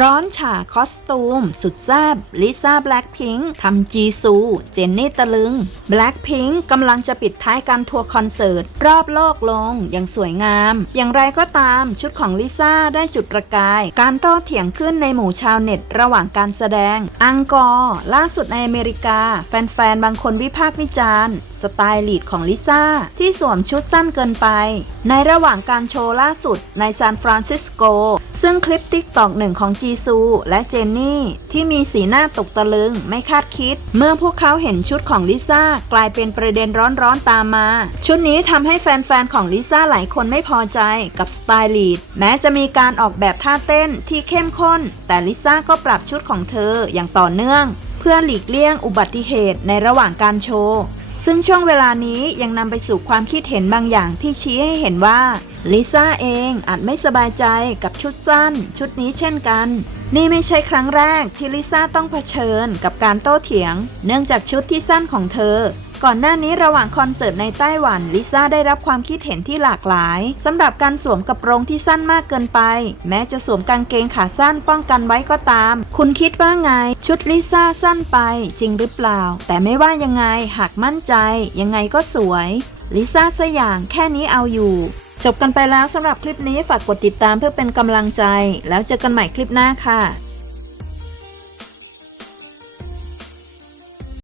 ร้อนฉาคอสตูม สุดแซบลิซ่าแบล็คพิงค์ทำจีซู เจนนี่ตะลึงแบล็คพิงค์กำลังจะปิดท้ายการทัวร์คอนเสิร์ต รอบโลกลง อย่างสวยงาม อย่างไรก็ตามชุดของลิซ่าได้จุดประกาย การโต้เถียงขึ้นในหมู่ชาวเน็ต ระหว่างการแสดง อังกอร์ล่าสุดในอเมริกา แฟนๆ บางคนวิพากษ์วิจารณ์ สไตล์ลีดของลิซ่าที่สวมชุดสั้นเกินไป ในระหว่างการโชว์ล่าสุดในซานฟรานซิสโกซึ่งคลิปติ๊กตอกหนึ่งของจีซูและเจนนี่ ที่มีสีหน้าตกตะลึงไม่คาดคิด เมื่อพวกเขาเห็นชุดของลิซ่ากลายเป็นประเด็นร้อนๆตามมา ชุดนี้ทำให้แฟนๆของลิซ่าหลายคนไม่พอใจกับสไตล์ลีดแม้จะมีการออกแบบท่าเต้นที่เข้มข้น แต่ลิซ่าก็ปรับชุดของเธออย่างต่อเนื่อง เพื่อหลีกเลี่ยงอุบัติเหตุในระหว่างการโชว์ซึ่งช่วงเวลานี้ยังนำไปสู่ความคิดเห็นบางอย่างที่ชี้ให้เห็นว่า ลิซ่าเองอาจไม่สบายใจกับชุดสั้น ชุดนี้เช่นกัน นี่ไม่ใช่ครั้งแรกที่ลิซ่าต้องเผชิญกับการโต้เถียง เนื่องจากชุดที่สั้นของเธอ ก่อนหน้านี้ระหว่างคอนเสิร์ตในไต้หวันลิซ่าได้รับความคิดเห็นที่หลากหลายสำหรับการสวมกระโปรงที่สั้นมากเกินไป แม้จะสวมกางเกงขาสั้นป้องกันไว้ก็ตาม คุณคิดว่าไง ชุดลิซ่าสั้นไป จริงหรือเปล่า แต่ไม่ว่ายังไงหากมั่นใจ ยังไงก็สวยลิซ่าสยางแค่นี้เอาอยู่ จบกันไปแล้วสำหรับคลิปนี้ฝากกดติดตามเพื่อเป็นกำลังใจ แล้วเจอกันใหม่คลิปหน้าค่ะ